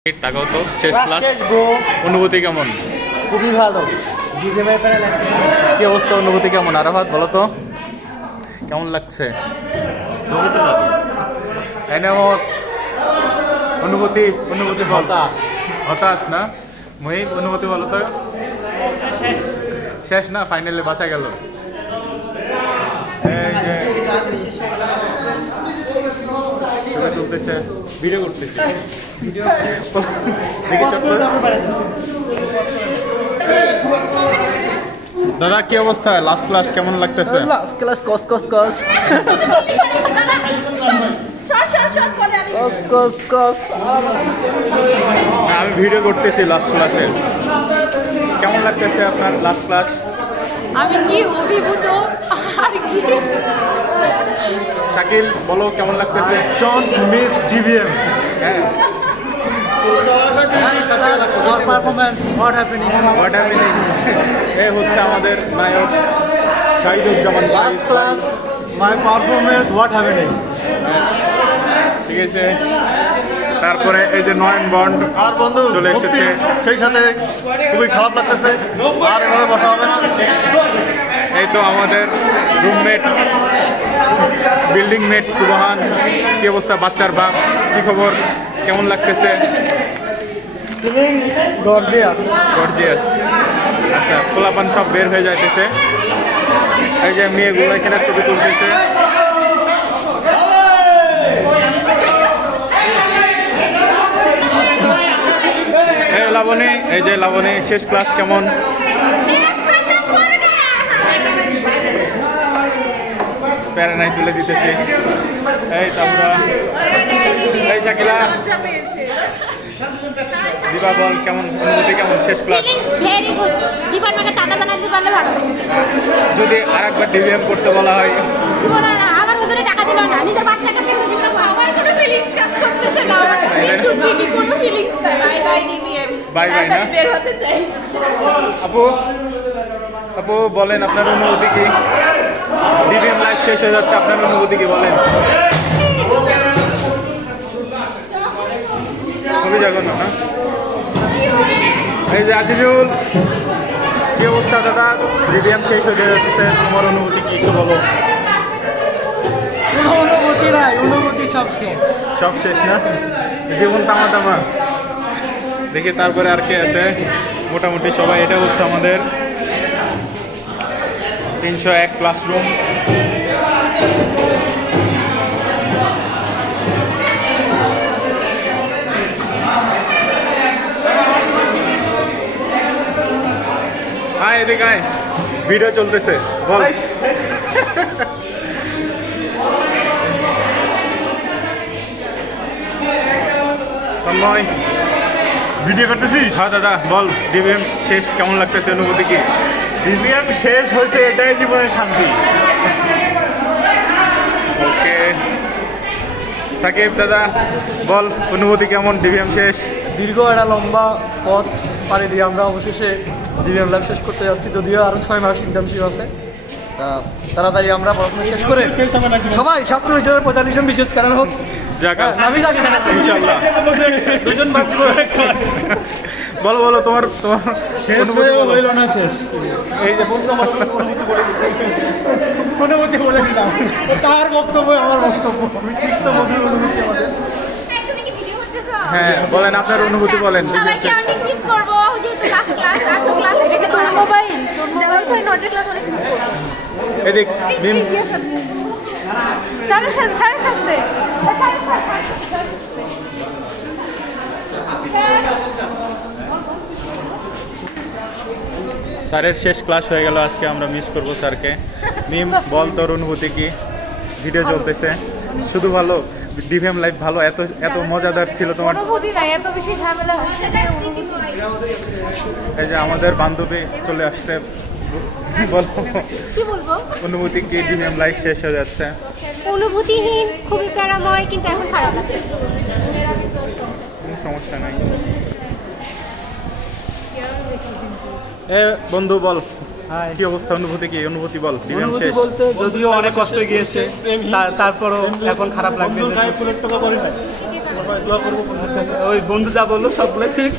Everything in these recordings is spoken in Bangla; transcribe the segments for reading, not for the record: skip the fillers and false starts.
তাকাও তো শেষ ক্লাস অনুভূতি কেমন? খুবই ভালো। কি অবস্থা, অনুভূতি কেমন? আরাফাত বলো তো কেমন লাগছে? অনুভূতি অনুভূতি হতাশ না মহিব, অনুভূতি বলো তো। শেষ না, ফাইনালে বাঁচা গেল। ছবি তুলতেছে, ভিডিও করতেছে। দাদা কি অবস্থা, লাস্ট ক্লাস কেমন লাগতেছে? লাস্ট ক্লাস কস কস কস কস কস। আমি ভিডিও করতেছি লাস্ট ক্লাসে। কেমন লাগতেছে আপনার লাস্ট ক্লাস? আমি কি অভিভূত আর কি। শাকিল বলো কেমন লাগতেছে? Don't miss DVM. হ্যাঁ, What performance? What happening? What happening? এই হচ্ছে আমাদের নায়ক Shahiduzzaman. Last class, my performance. What happening? ঠিক আছে, তারপরে এই যে নয়ন বন্ড আর বন্ধু চলে এসেছে। সেই সাথে খুবই খারাপ লাগতেছে, আর এভাবে বসা হবে না। এই তো আমাদের রুমমেট, বিল্ডিং মেট সুবহান। কি অবস্থা, বাচ্চার বাপ, কি খবর, কেমন লাগতেছে? গর্জিয়াস। গর্জিয়াস। আচ্ছা, খোলাপান সব বের হয়ে যাইতেছে। এই যে মেয়েগুলো এখানে ছবি তুলতেছে। এই লাবণী, এই যে লাবণী, শেষ ক্লাস কেমন? প্যারানাই তুলে দিতেছে। এই তামরা, এই শাকিলা, দিবা বল কেমন অনুভূতি, কেমন শেষ ক্লাস? Very good. দিবার মাকে টাটা জানাতে পারলে ভালো। যদি আরেকবার ডিভিএম করতে বলা হয়? জীবন আমার হুজুরে টাকা দিল না, নিজের বাচ্চাকে দিল। জীবনে আমার কোনো ফিলিংস কাজ করতেছে না। আমার শুনবি কোনো ফিলিংস নাই। Bye bye DVM. Bye bye না, বের হতে চাই। আপু, আপু বলেন আপনার অনুভূতি কি? ডিভিএম লাইফ শেষ হয়ে যাচ্ছে, আপনার অনুভূতি কি বলেন? খুবই জঘন্য না? এই যে আজিজুল, কি অবস্থা দাদা? ডিভিএম শেষ হয়ে যাচ্ছে, তোমার অনুভূতি কি একটু বলো? কোনো অনুভূতি নাই, অনুভূতি সব শেষ। সব শেষ না, জীবন তামা তামা। দেখি তারপরে আর কে আছে, মোটামুটি সবাই। এটা হচ্ছে আমাদের 301 ক্লাসরুম। আয় এদিকে আয়, ভিডিও চলতেছে, বল। তন্ময়, ভিডিও করতেছিস? হ্যাঁ দাদা বল, ডিভিএম শেষ কেমন লাগতেছে, অনুভূতি কি? ডিভিএম শেষ হয়েছে, এটাই জীবনের শান্তি। ওকে, সাকিব দাদা বল, অনুভূতি কেমন, ডিভিএম শেষ? দীর্ঘ একটা লম্বা পথ পাড়ি দিয়ে আমরা অবশেষে ডিভিএম লাইফ শেষ করতে যাচ্ছি। যদিও আরও 6 মাস ইন্টার্নশিপ আছে, তাড়াতাড়ি আমরা পড়াশোনা শেষ করে সবাই ছাত্র হিসেবে 45 জন বিশেষ কারণ হোক। আমি জানি ইনশাল্লাহ দুজন বাঁচবো। বলো বলো, তোমার তোমার শেষ হইল না শেষ। এই যে বন্ধু আমার অনুভূতি বলে দিলাম, তার বক্তব্য আমার বক্তব্য। আমি ঠিক তো অনুভূতি আমাদের। হ্যাঁ বলেন, আপনার অনুভূতি বলেন। সবাইকে অনেক মিস করব, যেহেতু লাস্ট ক্লাস, 8 ক্লাস। এটা তোর মোবাইল, মোবাইল ফোন, 9 ক্লাস অনেক মিস করব। এদিক মিম, সাড়ে সাতটা। স্যারের শেষ ক্লাস হয়ে গেল আজকে, আমরা মিস করবো স্যারকে। মিম বল, তোর অনুভূতি কি? ভিডিও চলতেছে, শুধু ভালো, ডিভিএম লাইফ ভালো, এত এত মজাদার ছিল তোমার? অনুভূতি নাই, এত বেশি ঝামেলা হচ্ছে। এই যে আমাদের বান্ধবী চলে আসছে, বলো কি বলবো, অনুভূতি কি? ডিভিএম লাইফ শেষ হয়ে যাচ্ছে। অনুভূতিহীন, খুবই প্যারাময়, কিন্তু এখন খারাপ লাগছে। কোনো সমস্যা নাই। এ বন্ধু বল, কি অবস্থা, অনুভূতি কি? অনুভূতি বল, ডিভিএম শেষ। বলতে যদিও অনেক কষ্ট গিয়েছে, তারপরও এখন খারাপ লাগবে। দোয়া করবো। আচ্ছা আচ্ছা, ওই বন্ধু যা বললো সবগুলো ঠিক।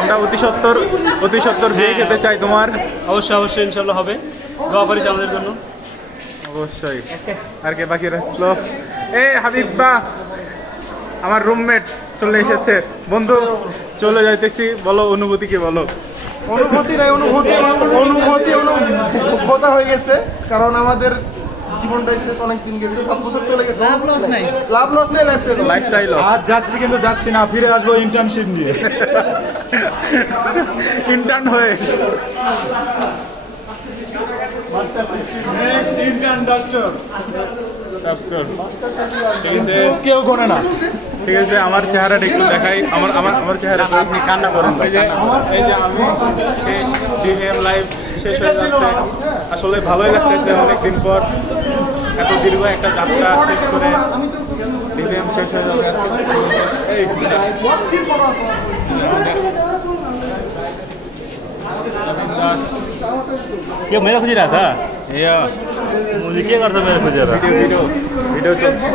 আমরা অতি সত্তর বিয়ে খেতে চাই তোমার। অবশ্যই অবশ্যই ইনশাল্লাহ হবে, দোয়া করিস আমাদের জন্য। অবশ্যই। আর কে বাকি রাখলো? হাবিবা আমার রুমমেট চলে এসেছে। বন্ধু চলে যাইতেছি, বলো অনুভূতি কি বলো? অনুভূতি হয়ে গেছে, কারণ আমাদের জীবনটা শেষ, অনেক দিন গেছে, 7 বছর চলে গেছে। লাভ লস নাই, লাইফটাই লস। আর যাচ্ছি কিন্তু যাচ্ছি না, ফিরে আসবো ইন্টার্নশিপ নিয়ে। ইন্টার্ন হয়ে নেক্সট ইন্টার্ন ডক্টর। ঠিক আছে, কেউ গোনে না। ঠিক আছে, আমার চেহারাটা একটু দেখাই। আমার চেহারা আপনি কান্না করেন। এই যে আমি শেষ ডিভিএম লাইভ শেষ হয়ে যাচ্ছে। আসলে ভালোই লাগতেছে অনেকদিন পর এত দীর্ঘ একটা যাত্রা শেষ করে ডিভিএম শেষ হয়ে যাবে আজকে। এই দাস কেউ মেরে খুঁজে রাখা ইয়া মুझे क्या करता मेरे खुद ভিডিও চলছে।